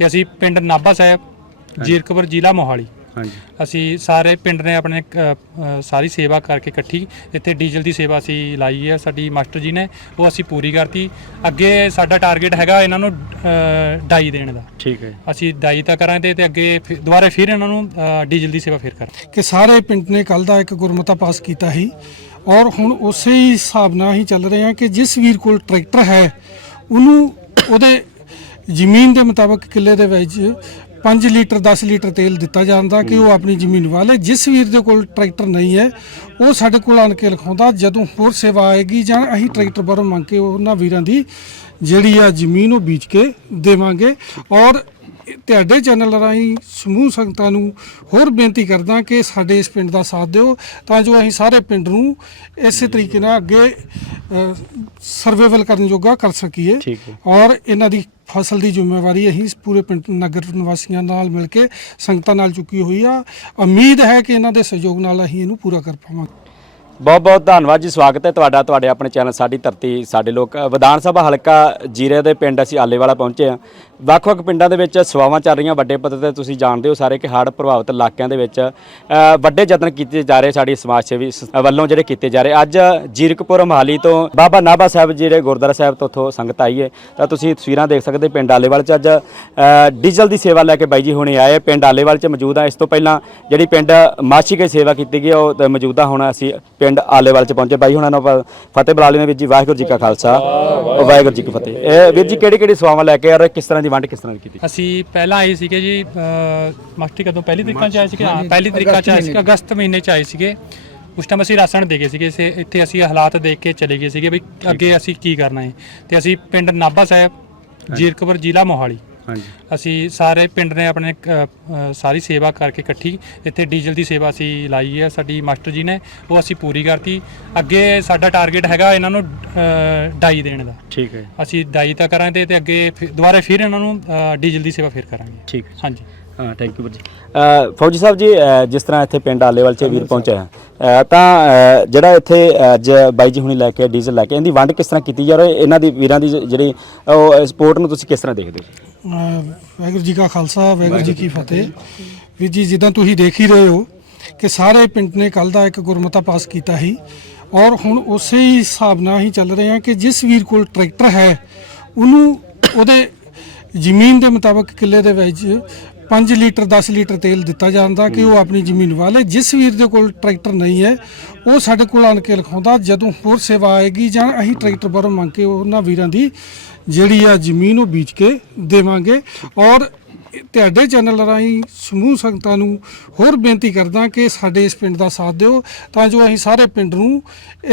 ਤੇ ਅਸੀਂ ਪਿੰਡ ਨਾਭਾ ਸਾਹਿਬ ਜੀਰਕਪੁਰ ਜ਼ਿਲ੍ਹਾ ਮੋਹਾਲੀ। ਹਾਂਜੀ। ਅਸੀਂ ਸਾਰੇ ਪਿੰਡ ਨੇ ਆਪਣੇ ਅ, ਅ, ਸਾਰੀ ਸੇਵਾ ਕਰਕੇ ਇਕੱਠੀ। ਇੱਥੇ ਡੀਜ਼ਲ ਦੀ ਸੇਵਾ ਅਸੀਂ ਲਾਈ ਹੈ ਸਾਡੀ ਮਾਸਟਰ ਜੀ ਨੇ ਉਹ ਅਸੀਂ ਪੂਰੀ ਕਰਤੀ। ਅੱਗੇ ਸਾਡਾ ਟਾਰਗੇਟ ਹੈਗਾ ਇਹਨਾਂ ਨੂੰ ਅ, ਡਾਈ ਦੇਣ ਦਾ। ਠੀਕ ਹੈ ਅਸੀਂ ਡਾਈ ਤਾਂ ਕਰਾਂਗੇ ਤੇ ਅੱਗੇ ਫਿਰ- ਦੁਬਾਰਾ ਫਿਰ ਇਹਨਾਂ ਨੂੰ ਅ, ਡੀਜ਼ਲ ਦੀ ਸੇਵਾ ਫਿਰ ਕਰਾਂਗੇ। ਕਿ ਸਾਰੇ ਪਿੰਡ ਨੇ ਕੱਲ ਦਾ ਇੱਕ ਗੁਰਮਤਾ ਪਾਸ ਕੀਤਾ ਸੀ। ਔਰ ਹੁਣ ਉਸੇ ਹੀ ਹਿਸਾਬ ਨਾਲ ਹੀ ਚੱਲ ਰਹੇ ਹਾਂ ਕਿ ਜਿਸ ਵੀਰ ਕੋਲ ਟਰੈਕਟਰ ਹੈ ਉਹਨੂੰ ਉਹਦੇ ਜ਼ਮੀਨ ਦੇ ਮੁਤਾਬਕ ਕਿੱਲੇ ਦੇ ਵਿੱਚ 5 ਲੀਟਰ 10 ਲੀਟਰ ਤੇਲ ਦਿੱਤਾ ਜਾਂਦਾ ਕਿ ਉਹ ਆਪਣੀ ਜ਼ਮੀਨ ਵਾਲੇ ਜਿਸ ਵੀਰ ਦੇ ਕੋਲ ਟਰੈਕਟਰ ਨਹੀਂ ਹੈ, ਉਹ ਸਾਡੇ ਕੋਲ ਆਣ ਕੇ ਲਿਖਾਉਂਦਾ, ਜਦੋਂ ਹੋਰ ਸੇਵਾ ਆਏਗੀ ਜਾਂ ਅਸੀਂ ਟਰੈਕਟਰ ਬਾਹਰੋਂ ਮੰਗ ਕੇ ਉਹਨਾਂ ਵੀਰਾਂ ਦੀ ਜਿਹੜੀ ਆ ਜ਼ਮੀਨ ਉਹ ਵੇਚ ਕੇ ਦੇਵਾਂਗੇ ਔਰ ਤੁਹਾਡੇ ਚੈਨਲ ਰਾਹੀਂ ਸਮੂਹ ਸੰਗਤਾਂ ਨੂੰ ਹੋਰ ਬੇਨਤੀ ਕਰਦਾ ਕਿ ਸਾਡੇ ਇਸ ਪਿੰਡ ਦਾ ਸਾਥ ਦਿਓ ਤਾਂ ਜੋ ਅਸੀਂ ਸਾਰੇ ਪਿੰਡ ਨੂੰ ਇਸੇ ਤਰੀਕੇ ਨਾਲ ਅੱਗੇ ਸਰਵਾਈਵਲ ਕਰਨ ਜੋਗਾ ਕਰ ਸਕੀਏ। ਔਰ ਇਹਨਾਂ ਦੀ ਫਸਲ ਦੀ ਜ਼ਿੰਮੇਵਾਰੀ ਅਸੀਂ ਪੂਰੇ ਪਿੰਡ ਨਗਰ ਨਿਵਾਸੀਆਂ ਨਾਲ ਮਿਲ ਕੇ ਸੰਗਤਾਂ ਨਾਲ ਚੁੱਕੀ ਹੋਈ ਆ। ਉਮੀਦ ਹੈ ਕਿ ਇਹਨਾਂ ਦੇ ਸਹਿਯੋਗ ਨਾਲ ਅਸੀਂ ਇਹਨੂੰ ਪੂਰਾ ਕਰ ਪਾਵਾਂਗੇ। ਬਹੁਤ ਬਹੁਤ ਧੰਨਵਾਦ ਜੀ, ਸਵਾਗਤ ਹੈ ਤੁਹਾਡਾ, ਤੁਹਾਡੇ ਆਪਣੇ ਚੈਨਲ ਸਾਡੀ ਧਰਤੀ, ਸਾਡੇ ਲੋਕ ਵਿਧਾਨ ਸਭਾ ਹਲਕਾ ਜੀਰੇ ਦੇ ਪਿੰਡ ਅਸੀਂ ਆਲੇਵਾਲਾ ਪਹੁੰਚੇ ਹਾਂ। ਵੱਖ-ਵੱਖ ਪਿੰਡਾਂ ਦੇ ਵਿੱਚ ਸੇਵਾਵਾਂ ਚੱਲ ਰਹੀਆਂ ਵੱਡੇ ਪੱਧਰ ਤੇ, ਤੁਸੀਂ ਜਾਣਦੇ ਹੋ ਸਾਰੇ ਕਿ ਹੜ੍ਹ ਪ੍ਰਭਾਵਿਤ ਇਲਾਕਿਆਂ ਦੇ ਵਿੱਚ ਵੱਡੇ ਯਤਨ ਕੀਤੇ ਜਾ ਰਹੇ ਸਾਡੀ ਸਮਾਜ ਸੇਵੀ ਸ- ਵੱਲੋਂ ਜਿਹੜੇ ਕੀਤੇ ਜਾ ਰਹੇ। ਅੱਜ ਜੀਰਕਪੁਰ ਮਹਾਲੀ ਤੋਂ ਬਾਬਾ ਨਾਭਾ ਸਾਹਿਬ ਜਿਹੜੇ ਗੁਰਦੁਆਰਾ ਸਾਹਿਬ ਤੋਂ ਉੱਥੋਂ ਸੰਗਤ ਆਈ ਹੈ। ਤਾਂ ਤੁਸੀਂ ਤਸਵੀਰਾਂ ਦੇਖ ਸਕਦੇ, ਪਿੰਡ ਆਲੇਵਾਲ ਚ ਅੱਜ ਡੀਜ਼ਲ ਦੀ ਸੇਵਾ ਲੈ ਕੇ ਬਾਈ ਜੀ ਹੁਣੇ ਆਏ। ਪਿੰਡ ਆਲੇਵਾਲ ਚ ਮੌਜੂਦ ਆ ਇਸ ਤੋਂ ਪਹਿਲਾਂ ਜਿਹੜੀ ਪਿੰਡ ਮਾਛੀ ਕੇ ਸੇਵਾ ਕੀਤੀ ਗਈ ਉਹ ਮੌਜੂਦਾ ਹੁਣ ਅਸੀਂ ਪਿੰਡ ਆਲੇਵਾਲ ਚ ਪਹੁੰਚੇ। ਬਾਈ ਹੁਣਾਂ ਨੂੰ ਆਪਾਂ ਫਤਿਹ ਬੁਲਾ ਲੈਣੇ ਵੀਰ ਜੀ ਵਾਹਿਗੁਰੂ ਜੀ ਕਾ ਖਾਲਸਾ ਵਾਹਿਗੁਰੂ ਜੀ ਕੀ ਫਤਿਹ। ਇਹ ਵੀਰ ਜੀ ਕਿਹੜੀ ਕਿਹੜੀ ਸੇਵਾਵਾਂ ਲੈ ਕੇ ਆ ਰਹੇ? ਕਿਸ ਤਰ੍ਹਾਂ ਦੀ ਵੰਡ ਕਿਸ ਤਰ੍ਹਾਂ ਦੀ ਕੀਤੀ? ਅਸੀਂ ਪਹਿਲਾਂ ਆਏ ਸੀਗੇ ਜੀ ਮਾਸਟਰ ਕਦੋਂ ਪਹਿਲੀ ਤਰੀਕਾਂ ਚ ਆਏ ਸੀਗੇ? ਹਾਂ ਪਹਿਲੀ ਤਰੀਕਾ ਚ ਆਏ ਸੀਗੇ ਅਗਸਤ ਮਹੀਨੇ ਚ ਆਏ ਸੀਗੇ। ਉਸ ਟਾਈਮ ਅਸੀਂ ਰਾਸ਼ਨ ਦੇ ਗਏ ਸੀਗੇ ਇਸੇ- ਇੱਥੇ ਅਸੀਂ ਹਾਲਾਤ ਦੇਖ ਕੇ ਚਲੇ ਗਏ ਸੀਗੇ ਵੀ ਅੱਗੇ ਅਸੀਂ ਕੀ ਕਰਨਾ ਹੈ। ਤੇ ਅਸੀਂ ਪਿੰਡ ਨਾਭਾ ਸਾਹਿਬ ਜੀਰਕਪੁਰ ਜ਼ਿਲ੍ਹਾ ਮੋਹਾਲੀ। ਅਸੀਂ ਸਾਰੇ ਪਿੰਡ ਨੇ ਆਪਣੇ ਅ, ਅ, ਸਾਰੀ ਸੇਵਾ ਕਰਕੇ ਇਕੱਠੀ ਇੱਥੇ ਡੀਜ਼ਲ ਦੀ ਸੇਵਾ ਅਸੀਂ ਲਾਈ ਹੈ ਸਾਡੀ ਮਾਸਟਰ ਜੀ ਨੇ ਉਹ ਅਸੀਂ ਪੂਰੀ ਕਰਤੀ। ਅੱਗੇ ਸਾਡਾ ਟਾਰਗੇਟ ਹੈਗਾ ਇਹਨਾਂ ਨੂੰ ਅ, ਡਾਈ ਦੇਣ ਦਾ। ਠੀਕ ਹੈ ਅਸੀਂ ਡਾਈ ਤਾਂ ਕਰਾਂਗੇ ਤੇ ਅੱਗੇ ਫਿਰ- ਦੁਬਾਰਾ ਫਿਰ ਇਹਨਾਂ ਨੂੰ ਅ, ਡੀਜ਼ਲ ਦੀ ਸੇਵਾ ਫਿਰ ਕਰਾਂਗੇ। ਠੀਕ ਹੈ ਹਾਂਜੀ। ਹਾਂ ਥੈਂਕ ਯੂ ਵੀਰ ਜੀ ਅ, ਫੌਜੀ ਸਾਹਿਬ ਜੀ ਅ, ਜਿਸ ਤਰ੍ਹਾਂ ਇੱਥੇ ਪਿੰਡ ਆਲੇਵਾਲ ਚ ਵੀਰ ਪਹੁੰਚਿਆ ਹੈ, ਅ, ਤਾਂ ਅ, ਜਿਹੜਾ ਇੱਥੇ ਅੱਜ ਬਾਈ ਜੀ ਹੁਣੀ ਲੈ ਕੇ ਡੀਜ਼ਲ ਲੈ ਕੇ ਇਹਦੀ ਵੰਡ ਕਿਸ ਤਰ੍ਹਾਂ ਕੀਤੀ ਜਾ ਰਹੀ ਹੈ? ਇਹਨਾਂ ਦੀ ਵੀਰਾਂ ਦੀ ਜ- ਜਿਹੜੀ ਉਹ ਸਪੋਰਟ ਨੂੰ ਤੁਸੀਂ ਕਿਸ ਤਰ੍ਹਾਂ ਦੇਖਦੇ ਹੋ? ਵਾਹਿਗੁਰੂ ਜੀ ਕਾ ਖਾਲਸਾ ਵਾਹਿਗੁਰੂ ਜੀ ਕੀ ਫਤਿਹ। ਵੀਰ ਜੀ ਜਿੱਦਾਂ ਤੁਸੀਂ ਦੇਖ ਹੀ ਰਹੇ ਹੋ ਕਿ ਸਾਰੇ ਪਿੰਡ ਨੇ ਕੱਲ ਦਾ ਇੱਕ ਗੁਰਮਤਾ ਪਾਸ ਕੀਤਾ ਸੀ ਔਰ ਹੁਣ ਉਸੇ ਹੀ ਹਿਸਾਬ ਨਾਲ ਹੀ ਚੱਲ ਰਹੇ ਹਾਂ ਕਿ ਜਿਸ ਵੀਰ ਕੋਲ ਟਰੈਕਟਰ ਹੈ ਉਹਨੂੰ ਉਹਦੇ ਜ਼ਮੀਨ ਦੇ ਮੁਤਾਬਕ ਕਿੱਲੇ ਦੇ ਵਿੱਚ 5 ਲੀਟਰ 10 ਲੀਟਰ ਤੇਲ ਦਿੱਤਾ ਜਾਂਦਾ ਕਿ ਉਹ ਆਪਣੀ ਜ਼ਮੀਨ ਵਾਲੇ ਜਿਸ ਵੀਰ ਦੇ ਕੋਲ ਟਰੈਕਟਰ ਨਹੀਂ ਹੈ ਉਹ ਸਾਡੇ ਕੋਲ ਆਣ ਕੇ ਲਿਖਾਉਂਦਾ ਜਦੋਂ ਹੋਰ ਸੇਵਾ ਆਏਗੀ ਜਾਂ ਅਸੀਂ ਟਰੈਕਟਰ ਬਾਹਰੋਂ ਮੰਗ ਕੇ ਉਹਨਾਂ ਵੀਰਾਂ ਦੀ ਜਿਹੜੀ ਆ ਜ਼ਮੀਨ ਉਹ ਵੇਚ ਕੇ ਦੇਵਾਂਗੇ। ਔਰ ਤੁਹਾਡੇ ਚੈਨਲ ਰਾਹੀਂ ਸਮੂਹ ਸੰਗਤਾਂ ਨੂੰ ਹੋਰ ਬੇਨਤੀ ਕਰਦਾ ਕਿ ਸਾਡੇ ਇਸ ਪਿੰਡ ਦਾ ਸਾਥ ਦਿਓ ਤਾਂ ਜੋ ਅਸੀਂ ਸਾਰੇ ਪਿੰਡ ਨੂੰ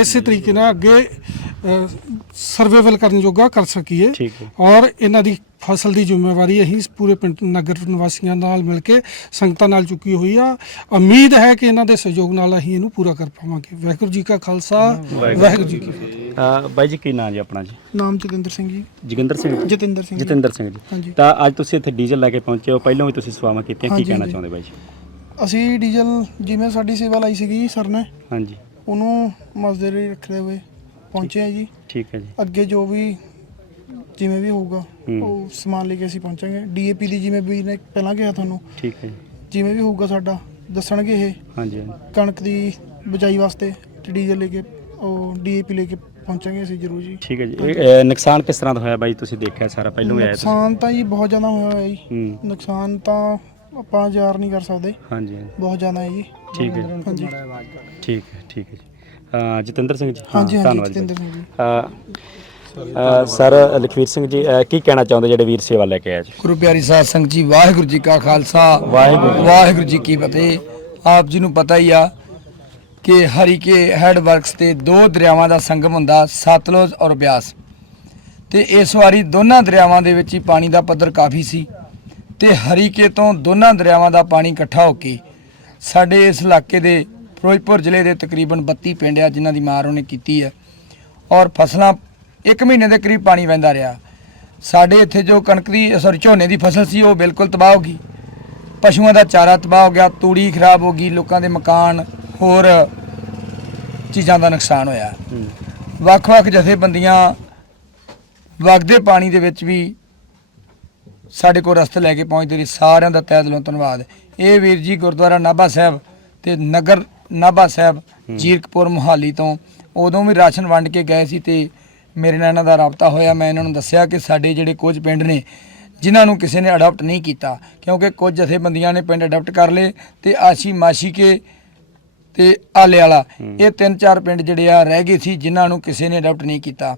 ਇਸੇ ਤਰੀਕੇ ਨਾਲ ਅੱਗੇ ਸਰਵਾਈਵਲ ਕਰਨ ਜੋਗਾ ਕਰ ਸਕੀਏ। ਔਰ ਇਹਨਾਂ ਦੀ ਫਸਲ ਦੀ ਜ਼ਿੰਮੇਵਾਰੀ ਅਸੀਂ ਇਸ ਪੂਰੇ ਪਿੰਡ ਨਗਰ ਨਿਵਾਸੀਆਂ ਨਾਲ ਮਿਲ ਕੇ ਸੰਗਤਾਂ ਨਾਲ ਚੁੱਕੀ ਹੋਈ ਆ। ਉਮੀਦ ਹੈ ਕਿ ਇਹਨਾਂ ਦੇ ਸਹਿਯੋਗ ਨਾਲ ਅਸੀਂ ਇਹਨੂੰ ਪੂਰਾ ਕਰ ਪਾਵਾਂਗੇ। ਵਾਹਿਗੁਰੂ ਜੀ ਕਾ ਖਾਲਸਾ ਵਾਹਿਗੁਰੂ ਜੀ ਕੀ ਫਤਿਹ। ਅ, ਬਾਈ ਜੀ ਕੀ ਨਾਂ ਜੀ ਆਪਣਾ ਜੀ? ਨਾਮ ਜਤਿੰਦਰ ਸਿੰਘ ਜੀ। ਜੋਗਿੰਦਰ ਸਿੰਘ ਜੀ? ਜਤਿੰਦਰ ਸਿੰਘ ਜੀ। ਜਤਿੰਦਰ ਸਿੰਘ ਜੀ। ਹਾਂਜੀ। ਤਾਂ ਅੱਜ ਤੁਸੀਂ ਇੱਥੇ ਡੀਜ਼ਲ ਲੈ ਕੇ ਪਹੁੰਚੇ ਹੋ। ਪਹਿਲਾਂ ਵੀ ਤੁਸੀਂ ਸੇਵਾਵਾਂ ਕੀਤੀਆਂ ਕੀ ਹਾਂਜੀ, ਕਹਿਣਾ ਹਾਂਜੀ। ਚਾਹੁੰਦੇ ਬਾਈ ਜੀ? ਅਸੀਂ ਡੀਜ਼ਲ ਜਿਵੇਂ ਸਾਡੀ ਸੇਵਾ ਲਈ ਸੀਗੀ ਸਰ ਨੇ ਹਾਂਜੀ। ਉਹਨੂੰ ਮਜ਼ਦੂਰੀ ਰੱਖਦੇ ਹੋਏ ਪਹੁੰਚੇ ਆ ਜੀ। ਠੀਕ ਹੈ ਜੀ। ਅੱਗੇ ਜੋ ਵੀ ਜਿਵੇਂ ਵੀ ਹੋਊਗਾ ਹੂੰ। ਉਹ ਸਮਾਨ ਲੈ ਕੇ ਅਸੀਂ ਪਹੁੰਚਾਂਗੇ। ਡੀਏਪੀ ਦੀ ਜਿਵੇਂ ਵੀ ਨੇ ਪਹਿਲਾਂ ਕਿਹਾ ਤੁਹਾਨੂੰ। ਠੀਕ ਹੈ ਜੀ। ਜਿਵੇਂ ਵੀ ਹੋਊਗਾ ਸਾਡਾ ਦੱਸਣਗੇ ਇਹ। ਹਾਂਜੀ ਹਾਂਜੀ। ਕਣਕ ਦੀ ਬਜਾਈ ਵਾਸਤੇ ਤੇ ਡੀਜ਼ਲ ਲੈ ਕੇ ਉਹ ਡੀਏਪੀ ਲੈ ਕੇ ਪਹੁੰਚਾਂਗੇ ਅਸੀਂ ਜ਼ਰੂਰ ਜੀ। ਠੀਕ ਹੈ ਜੀ। ਇਹ, ਨੁਕਸਾਨ ਕਿਸ ਤਰ੍ਹਾਂ ਦਾ ਹੋਇਆ ਬਾਈ? ਤੁਸੀਂ ਦੇਖਿਆ ਸਾਰਾ ਪਹਿਲਾਂ ਆਇਆ ਤੁਸੀਂ? ਨੁਕਸਾਨ ਤਾਂ ਜੀ ਬਹੁਤ ਜ਼ਿਆਦਾ ਹੋਇਆ ਜੀ। ਹੂੰ। ਨੁਕਸਾਨ ਤਾਂ ਆਪਾਂ ਜ਼ਾਰ ਨਹੀਂ ਕਰ ਸਕਦੇ। ਹਾਂਜੀ ਹਾਂਜੀ। ਬਹੁਤ ਜ਼ਿਆਦਾ ਹੈ ਜੀ। ਠੀਕ ਹੈ ਹਾਂਜੀ। ਠੀਕ ਹੈ ਠੀਕ ਹੈ ਜੀ। ਅ, ਜਤਿੰਦਰ ਸਿੰਘ ਜੀ। ਹਾਂ, ਹਾਂਜੀ ਹਾਂਜੀ ਧੰਨਵਾਦ ਜੀ। ਜਤਿੰਦਰ ਸਿੰਘ ਜੀ। ਅ, ਅ, ਸਰ ਲਖਵੀਰ ਸਿੰਘ ਜੀ ਅ, ਕੀ ਕਹਿਣਾ ਚਾਹੁੰਦੇ ਜਿਹੜੇ ਵੀਰ ਸੇਵਾ ਲੈ ਕੇ ਆਏ ਜੀ ਗੁਰੂ ਪਿਆਰੀ ਸਾਧ ਸੰਗਤ ਜੀ ਵਾਹਿਗੁਰੂ ਜੀ ਕਾ ਖਾਲਸਾ ਵਾਹਿਗੁਰੂ। ਵਾਹਿਗੁਰੂ ਜੀ ਕੀ ਫਤਿਹ। ਆਪ ਜੀ ਨੂੰ ਪਤਾ ਹੀ ਆ ਕਿ ਹਰੀਕੇ ਹੈਡ ਵਰਕਸ ਤੇ ਦੋ ਦਰਿਆਵਾਂ ਦਾ ਸੰਗਮ ਹੁੰਦਾ, ਸਤਲੁਜ ਔਰ ਬਿਆਸ। ਤੇ ਇਸ ਵਾਰੀ ਦੋਨਾਂ ਦਰਿਆਵਾਂ ਦੇ ਵਿੱਚ ਹੀ ਪਾਣੀ ਦਾ ਪੱਧਰ ਕਾਫੀ ਸੀ ਤੇ ਹਰੀਕੇ ਤੋਂ ਦੋਨਾਂ ਦਰਿਆਵਾਂ ਦਾ ਪਾਣੀ ਇਕੱਠਾ ਹੋ ਕੇ ਸਾਡੇ ਇਸ ਇਲਾਕੇ ਦੇ ਫਿਰੋਜ਼ਪੁਰ ਜ਼ਿਲ੍ਹੇ ਦੇ ਤਕਰੀਬਨ 32 ਪਿੰਡ ਆ ਜਿਨ੍ਹਾਂ ਦੀ ਮਾਰ ਉਹਨੇ ਕੀਤੀ ਹੈ ਔਰ ਫਸਲਾਂ ਇੱਕ ਮਹੀਨੇ ਦੇ ਕਰੀਬ ਪਾਣੀ ਵਹਿੰਦਾ ਰਿਹਾ। ਸਾਡੇ ਇੱਥੇ ਜੋ ਕਣਕ ਦੀ ਸੌਰੀ ਝੋਨੇ ਦੀ ਫਸਲ ਸੀ, ਉਹ ਬਿਲਕੁਲ ਤਬਾਹ ਹੋ ਗਈ। ਪਸ਼ੂਆਂ ਦਾ ਚਾਰਾ ਤਬਾਹ ਹੋ ਗਿਆ, ਤੂੜੀ ਖਰਾਬ ਹੋ ਗਈ, ਲੋਕਾਂ ਦੇ ਮਕਾਨ ਹੋਰ ਚੀਜ਼ਾਂ ਦਾ ਨੁਕਸਾਨ ਹੋਇਆ। ਵੱਖ-ਵੱਖ ਜਥੇਬੰਦੀਆਂ ਵਗਦੇ ਪਾਣੀ ਦੇ ਵਿੱਚ ਵੀ ਸਾਡੇ ਕੋਲ ਰਸਤੇ ਲੈ ਕੇ ਪਹੁੰਚਦੇ ਰਹੇ। ਸਾਰਿਆਂ ਦਾ ਤਹਿ ਦਿਲੋਂ ਧੰਨਵਾਦ। ਇਹ ਵੀਰ ਜੀ ਗੁਰਦੁਆਰਾ ਨਾਭਾ ਸਾਹਿਬ ਤੇ ਨਗਰ ਨਾਭਾ ਸਾਹਿਬ ਜੀਰਕਪੁਰ ਮੁਹਾਲੀ ਤੋਂ ਉਦੋਂ ਵੀ ਰਾਸ਼ਨ ਵੰਡ ਕੇ ਗਏ ਸੀ ਤੇ ਮੇਰੇ ਨਾਲ ਇਹਨਾਂ ਦਾ ਰਾਬਤਾ ਹੋਇਆ। ਮੈਂ ਇਹਨਾਂ ਨੂੰ ਦੱਸਿਆ ਕਿ ਸਾਡੇ ਜਿਹੜੇ ਕੁਝ ਪਿੰਡ ਨੇ ਜਿਨ੍ਹਾਂ ਨੂੰ ਕਿਸੇ ਨੇ ਅਡਾਪਟ ਨਹੀਂ ਕੀਤਾ ਕਿਉਂਕਿ ਕੁਝ ਜਥੇਬੰਦੀਆਂ ਨੇ ਪਿੰਡ ਅਡਾਪਟ ਕਰ ਲਏ ਤੇ ਆਸ਼ੀ ਮਾਸ਼ੀ ਕੇ ਤੇ ਆਲੇ ਵਾਲਾ। ਇਹ ਤਿੰਨ ਚਾਰ ਪਿੰਡ ਜਿਹੜੇ ਆ ਰਹਿ ਗਏ ਸੀ ਜਿਨ੍ਹਾਂ ਨੂੰ ਕਿਸੇ ਨੇ ਅਡਾਪਟ ਨਹੀਂ ਕੀਤਾ।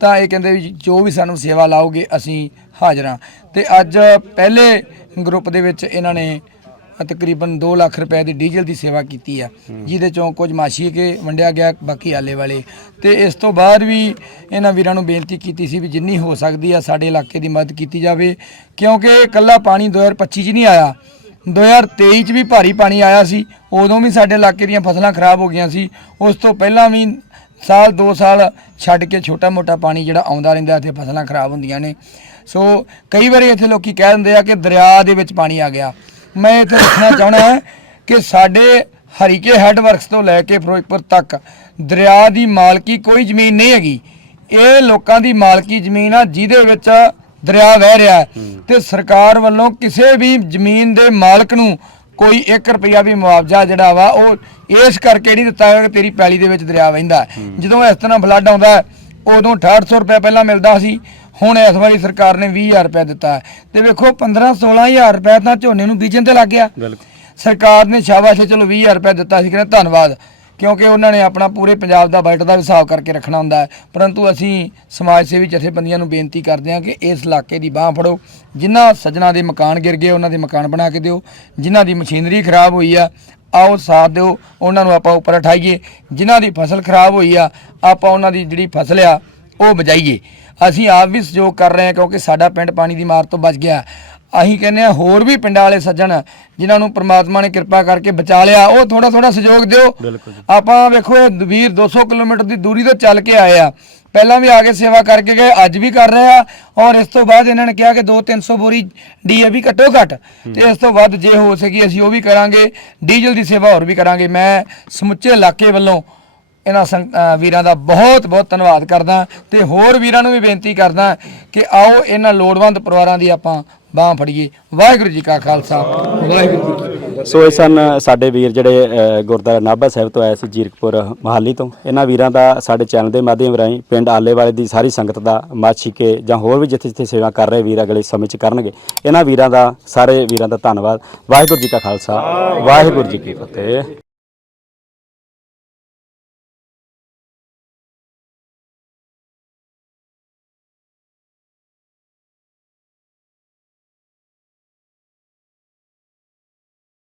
ਤਾਂ ਇਹ ਕਹਿੰਦੇ ਵੀ ਜੋ ਵੀ ਸਾਨੂੰ ਸੇਵਾ ਲਾਓਗੇ ਅਸੀਂ ਹਾਜ਼ਰਾਂ ਤੇ ਅੱਜ ਪਹਿਲੇ ਗਰੁੱਪ ਦੇ ਵਿੱਚ ਇਹਨਾਂ ਨੇ ਤਕਰੀਬਨ 2 ਲੱਖ ਰੁਪਏ ਦੀ ਡੀਜ਼ਲ ਦੀ ਸੇਵਾ ਕੀਤੀ ਆ। ਜਿਹਦੇ ਚੋਂ ਕੁਝ ਮਾਸ਼ੀ ਕੇ ਵੰਡਿਆ ਗਿਆ ਬਾਕੀ ਆਲੇ ਵਾਲੇ। ਤੇ ਇਸ ਤੋਂ ਬਾਅਦ ਵੀ ਇਹਨਾਂ ਵੀਰਾਂ ਨੂੰ ਬੇਨਤੀ ਕੀਤੀ ਸੀ ਵੀ ਜਿੰਨੀ ਹੋ ਸਕਦੀ ਆ ਸਾਡੇ ਇਲਾਕੇ ਦੀ ਮਦਦ ਕੀਤੀ ਜਾਵੇ। ਕਿਉਂਕਿ ਇਕੱਲਾ ਪਾਣੀ 2025 'ਚ ਨਹੀਂ ਆਇਆ। 2023 ਚ ਵੀ ਭਾਰੀ ਪਾਣੀ ਆਇਆ ਸੀ, ਉਦੋਂ ਵੀ ਸਾਡੇ ਇਲਾਕੇ ਦੀਆਂ ਫਸਲਾਂ ਖਰਾਬ ਹੋ ਗਈਆਂ ਸੀ। ਉਸ ਤੋਂ ਪਹਿਲਾਂ ਵੀ ਸਾਲ 2 ਸਾਲ ਛੱਡ ਕੇ ਛੋਟਾ-ਮੋਟਾ ਪਾਣੀ ਜਿਹੜਾ ਆਉਂਦਾ ਰਹਿੰਦਾ, ਇੱਥੇ ਫਸਲਾਂ ਖਰਾਬ ਹੁੰਦੀਆਂ ਨੇ। ਸੋ ਕਈ ਵਾਰੀ ਇੱਥੇ ਲੋਕੀ ਕਹਿ ਦਿੰਦੇ ਆ ਕਿ ਦਰਿਆ ਦੇ ਵਿੱਚ ਪਾਣੀ ਆ ਗਿਆ। ਮੈਂ ਇੱਥੇ ਦੱਸਣਾ ਚਾਹਣਾ ਕਿ ਸਾਡੇ ਹਰੀਕੇ ਹੈੱਡ ਵਰਕਸ ਤੋਂ ਲੈ ਕੇ ਫਿਰੋਜ਼ਪੁਰ ਤੱਕ ਦਰਿਆ ਦੀ ਮਾਲਕੀ ਕੋਈ ਜ਼ਮੀਨ ਨਹੀਂ ਹੈਗੀ। ਇਹ ਲੋਕਾਂ ਦੀ ਮਾਲਕੀ ਜ਼ਮੀਨ ਆ, ਜਿਹਦੇ ਵਿੱਚ ਦਰਿਆ ਵਹਿ ਰਿਹਾ ਹੈ। ਤੇ ਸਰਕਾਰ ਵੱਲੋਂ ਕਿਸੇ ਵੀ ਜ਼ਮੀਨ ਦੇ ਮਾਲਕ ਨੂੰ ਕੋਈ 1 ਰੁਪਿਆ ਵੀ ਮੁਆਵਜ਼ਾ ਜਿਹੜਾ ਵਾ ਉਹ ਇਸ ਕਰਕੇ ਨਹੀਂ ਦਿੱਤਾ ਗਿਆ ਕਿ ਤੇਰੀ ਪੈਲੀ ਦੇ ਵਿੱਚ ਦਰਿਆ ਵਹਿੰਦਾ। ਜਦੋਂ ਇਸ ਤਰ੍ਹਾਂ ਫਲੱਡ ਆਉਂਦਾ ਉਦੋਂ 6800 ਰੁਪਏ ਪਹਿਲਾਂ ਮਿਲਦਾ ਸੀ ਹੁਣ ਇਸ ਵਾਰੀ ਸਰਕਾਰ ਨੇ 20000 ਰੁਪਏ ਦਿੱਤਾ। ਤੇ ਵੇਖੋ 15 16000 ਰੁਪਏ ਤਾਂ ਝੋਨੇ ਨੂੰ ਬੀਜਣ ਤੇ ਲੱਗ ਗਿਆ। ਸਰਕਾਰ ਨੇ ਸ਼ਾਬਾਸ਼ ਚਲੋ 20000 ਰੁਪਏ ਦਿੱਤਾ ਸੀ ਕਹਿੰਦੇ ਧੰਨਵਾਦ। ਕਿਉਂਕਿ ਉਹਨਾਂ ਨੇ ਆਪਣਾ ਪੂਰੇ ਪੰਜਾਬ ਦਾ ਬਜਟ ਦਾ ਵੀ ਹਿਸਾਬ ਕਰਕੇ ਰੱਖਣਾ ਹੁੰਦਾ ਹੈ। ਪਰੰਤੂ ਅਸੀਂ ਸਮਾਜ ਸੇਵੀ ਜਥੇਬੰਦੀਆਂ ਨੂੰ ਬੇਨਤੀ ਕਰਦੇ ਹਾਂ ਕਿ ਇਸ ਇਲਾਕੇ ਦੀ ਬਾਹ ਫੜੋ। ਜਿਨ੍ਹਾਂ ਸੱਜਣਾ ਦੇ ਮਕਾਨ ਗਿਰ ਗਏ, ਉਹਨਾਂ ਦੇ ਮਕਾਨ ਬਣਾ ਕੇ ਦਿਓ। ਜਿਨ੍ਹਾਂ ਦੀ ਮਸ਼ੀਨਰੀ ਖਰਾਬ ਹੋਈ ਆ, ਆਓ ਸਾਥ ਦਿਓ, ਉਹਨਾਂ ਨੂੰ ਆਪਾਂ ਉੱਪਰ ਉਠਾਈਏ। ਜਿਨ੍ਹਾਂ ਦੀ ਫਸਲ ਖਰਾਬ ਹੋਈ ਆ, ਆਪਾਂ ਉਹਨਾਂ ਦੀ ਜਿਹੜੀ ਫਸਲ ਆ, ਉਹ ਬਚਾਈਏ। ਅਸੀਂ ਆਪ ਵੀ ਸਹਿਯੋਗ ਕਰ ਰਹੇ ਹਾਂ ਕਿਉਂਕਿ ਸਾਡਾ ਪਿੰਡ ਪਾਣੀ ਦੀ ਮਾਰ ਤੋਂ ਬਚ ਗਿਆ। ਅਸੀਂ ਕਹਿੰਦੇ ਆ ਹੋਰ ਵੀ ਪਿੰਡਾਂ ਵਾਲੇ ਸੱਜਣ ਜਿਨ੍ਹਾਂ ਨੂੰ ਪ੍ਰਮਾਤਮਾ ਨੇ ਕਿਰਪਾ ਕਰਕੇ ਬਚਾ ਲਿਆ ਉਹ ਥੋੜਾ ਥੋੜਾ ਸਹਿਯੋਗ ਦਿਓ। ਆਪਾਂ ਵੇਖੋ ਇਹ ਵੀਰ 200 ਕਿਲੋਮੀਟਰ ਦੀ ਦੂਰੀ ਤੋਂ ਚੱਲ ਕੇ ਆਏ ਆ। ਪਹਿਲਾਂ ਵੀ ਆ ਕੇ ਸੇਵਾ ਕਰਕੇ ਗਏ ਅੱਜ ਵੀ ਕਰ ਰਹੇ ਆ ਔਰ ਇਸ ਤੋਂ ਬਾਅਦ ਇਹਨਾਂ ਨੇ ਕਿਹਾ ਕਿ 2-300 ਬੋਰੀ ਡੀਏਪੀ ਘੱਟੋ ਘੱਟ ਤੇ ਇਸ ਤੋਂ ਵੱਧ ਜੇ ਹੋ ਸਕੀ ਅਸੀਂ ਉਹ ਵੀ ਕਰਾਂਗੇ ਡੀਜ਼ਲ ਦੀ ਸੇਵਾ ਹੋਰ ਵੀ ਕਰਾਂਗੇ। ਮੈਂ ਸਮੁੱਚੇ ਇਲਾਕੇ ਵੱਲੋਂ ਇਹਨਾਂ ਸੰਗ- ਵੀਰਾਂ ਦਾ ਬਹੁਤ ਬਹੁਤ ਧੰਨਵਾਦ ਕਰਦਾ ਤੇ ਹੋਰ ਵੀਰਾਂ ਨੂੰ ਵੀ ਬੇਨਤੀ ਕਰਦਾ ਕਿ ਆਓ ਇਹਨਾਂ ਲੋੜਵੰਦ ਪਰਿਵਾਰਾਂ ਦੀ ਆਪਾਂ ਬਾਹ ਫੜੀਏ। ਵਾਹਿਗੁਰੂ ਜੀ ਕਾ ਖਾਲਸਾ। ਵਾਹਿਗੁਰੂ ਜੀ ਕੀ ਸੋ ਇਹ ਸਨ ਸਾਡੇ ਵੀਰ ਜਿਹੜੇ ਗੁਰਦੁਆਰਾ ਨਾਭਾ ਸਾਹਿਬ ਤੋਂ ਆਏ ਸੀ ਜੀਰਕਪੁਰ ਮਹਾਲੀ ਤੋਂ। ਇਹਨਾਂ ਵੀਰਾਂ ਦਾ ਸਾਡੇ ਚੈਨਲ ਦੇ ਮਾਧਿਅਮ ਰਾਹੀਂ ਪਿੰਡ ਆਲੇਵਾਲੇ ਦੀ ਸਾਰੀ ਸੰਗਤ ਦਾ ਮਾਛੀਕੇ ਜਾਂ ਹੋਰ ਵੀ ਜਿੱਥੇ ਜਿੱਥੇ ਸੇਵਾ ਕਰ ਰਹੇ ਵੀਰ ਅਗਲੇ ਸਮੇਂ 'ਚ ਕਰਨਗੇ। ਇਹਨਾਂ ਵੀਰਾਂ ਦਾ, ਸਾਰੇ ਵੀਰਾਂ ਦਾ ਧੰਨਵਾਦ। ਵਾਹਿਗੁਰੂ ਜੀ ਕਾ ਖਾਲਸਾ। ਵਾਹਿਗੁਰੂ ਜੀ ਕੀ ਫਤਿਹ।